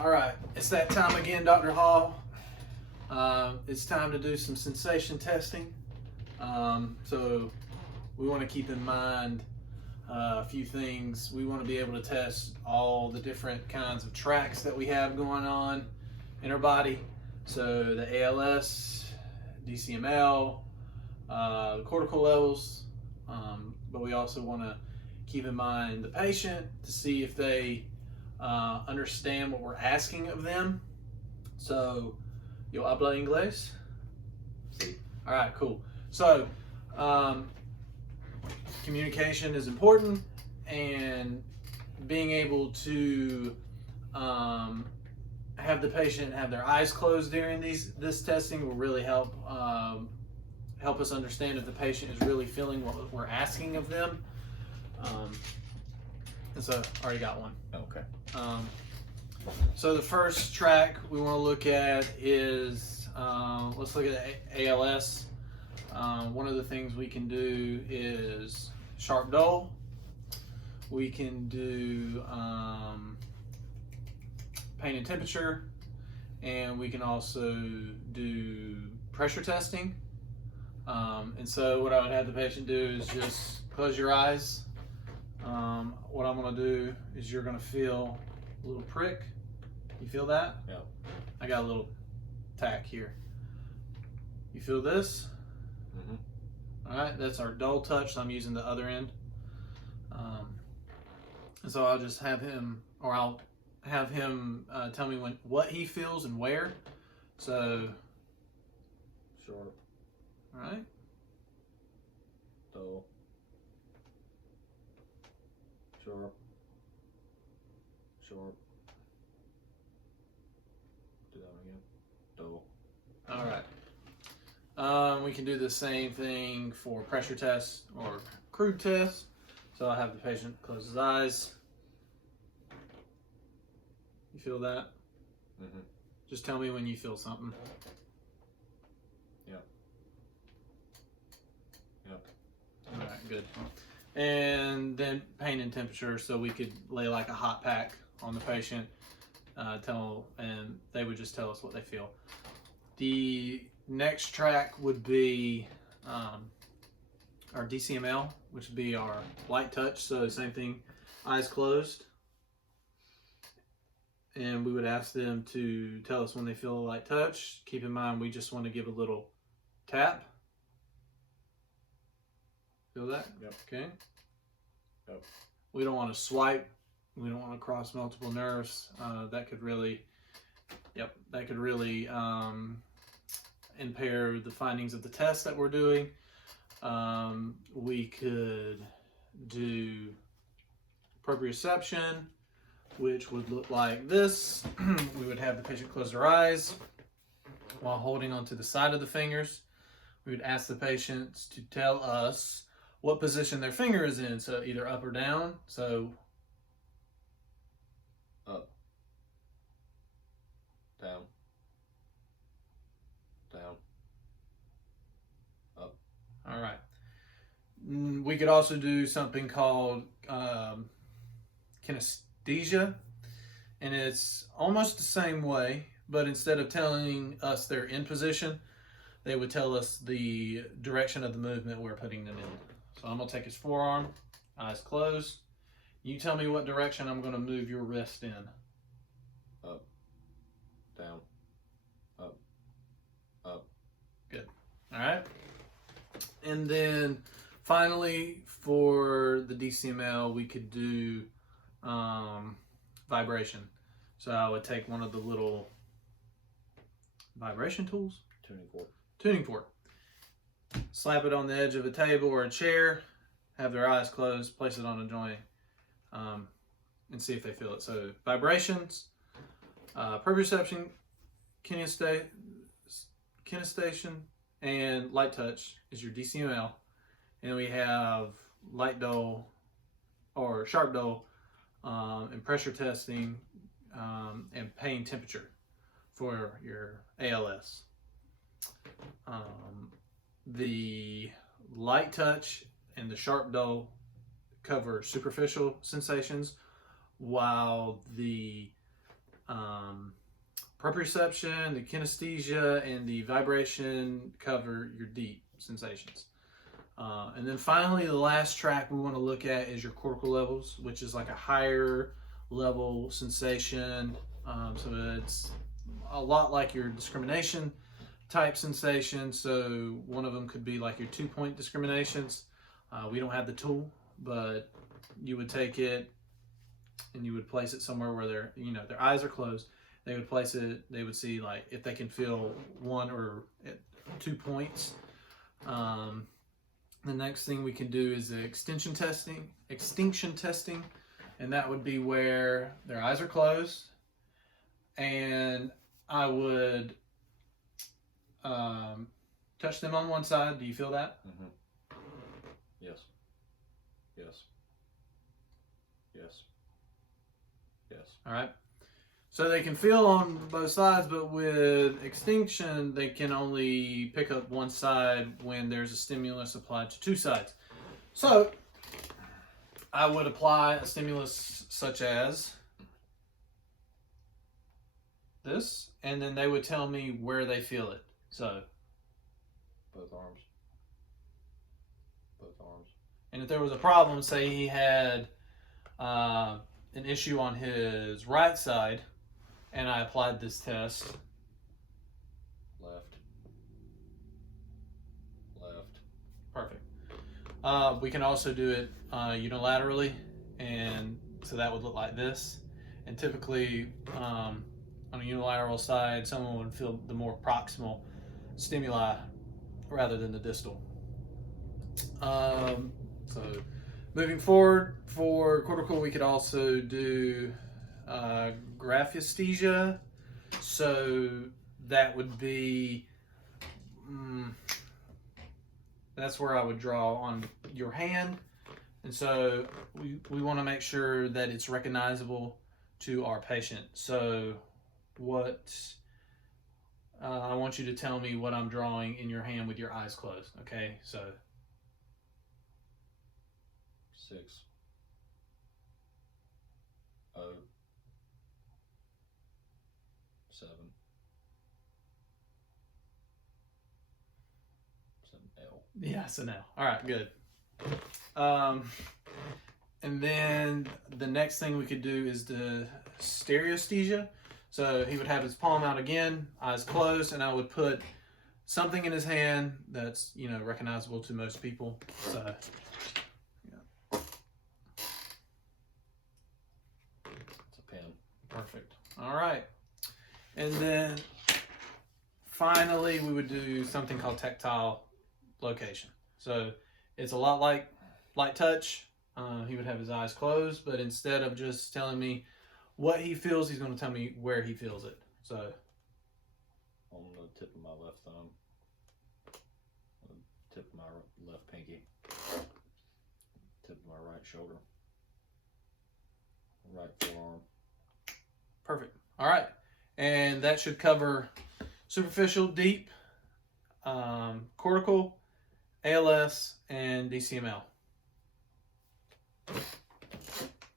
All right, it's that time again, Dr. Hall. It's time to do some sensation testing. So we want to keep in mind a few things. We want to be able to test all the different kinds of tracks that we have going on in our body. So the ALS, DCML, the cortical levels, but we also want to keep in mind the patient to see if they understand what we're asking of them. So, yo habla inglés? Sí. All right, cool. So, communication is important, and being able to have the patient have their eyes closed during this testing will really help us understand if the patient is really feeling what we're asking of them. And so, I already got one. Okay. So the first track we want to look at is, let's look at ALS. One of the things we can do is sharp dull. We can do pain and temperature, and we can also do pressure testing. And so what I would have the patient do is just close your eyes. What I'm going to do is you're going to feel a little prick. You feel that? Yeah. I got a little tack here. You feel this? Mm-hmm. All right, that's our dull touch. So I'm using the other end. And so I'll just have him, or I'll have him tell me what he feels and where. So, Sharp. all right. Dull. Sharp. Sharp. Do that again. Dull. All right. We can do the same thing for pressure tests or crude tests. So I'll have the patient close his eyes. You feel that? Mm-hmm. Just tell me when you feel something. Yep. Yep. All right, good. And then pain and temperature, so we could lay like a hot pack on the patient, and they would just tell us what they feel. The next track would be our DCML, which would be our light touch. So same thing, eyes closed. And we would ask them to tell us when they feel a light touch. Keep in mind, we just want to give a little tap. Feel that? Yep. Okay. Yep. We don't want to swipe. We don't want to cross multiple nerves. That could really impair the findings of the test that we're doing. We could do proprioception, which would look like this. We would have the patient close their eyes while holding onto the side of the fingers. We would ask the patients to tell us what position their finger is in, so either up or down. So Up. Down. Down. Up. all right. We could also do something called kinesthesia, and it's almost the same way, but instead of telling us they're in position, they would tell us the direction of the movement we're putting them in. So I'm going to take his forearm, eyes closed. You tell me what direction I'm going to move your wrist in. Up. Down. Up. Up. Good. All right. And then finally, for the DCML, we could do vibration. So I would take one of the little vibration tools, tuning fork, slap it on the edge of a table or a chair, have their eyes closed, place it on a joint, and see if they feel it. So vibrations, proprioception, kinesthesia, and light touch is your DCML. And we have light dull or sharp dull, and pressure testing, and pain temperature for your ALS. The light touch and the sharp dull cover superficial sensations, while the proprioception, the kinesthesia, and the vibration cover your deep sensations. And then finally, the last track we want to look at is your cortical levels, which is like a higher level sensation. So it's a lot like your discrimination type sensation. So one of them could be like your 2-point discriminations. We don't have the tool, but you would take it and you would place it somewhere where their eyes are closed. They would place it. They would see like if they can feel 1 or 2 points. The next thing we can do is the extinction testing, and that would be where their eyes are closed, and I would touch them on one side. Do you feel that? Mm-hmm. Yes. Yes. Yes. Yes. All right. So they can feel on both sides, but with extinction, they can only pick up one side when there's a stimulus applied to 2 sides. So I would apply a stimulus such as this, and then they would tell me where they feel it. So Both arms. Both arms. and if there was a problem, say he had an issue on his right side, and I applied this test. Left. Left. Perfect. We can also do it unilaterally, and so that would look like this. And typically, on a unilateral side, someone would feel the more proximal stimuli rather than the distal. So moving forward, for cortical, we could also do graphesthesia. So that would be, that's where I would draw on your hand. And so we want to make sure that it's recognizable to our patient. So what, I want you to tell me what I'm drawing in your hand with your eyes closed. Okay, so 6. O. 7. 7L. yeah, so now. All right, good. And then the next thing we could do is the stereesthesia. So he would have his palm out again, eyes closed, and I would put something in his hand that's, recognizable to most people. So, yeah. It's a pen. Perfect. All right. And then finally, we would do something called tactile location. So it's a lot like light touch. He would have his eyes closed, but instead of just telling me what he feels, he's going to tell me where he feels it. So On the tip of my left thumb. On the tip of my left pinky. Tip of my right shoulder. Right forearm. perfect. All right. And that should cover superficial, deep, cortical, ALS, and DCML.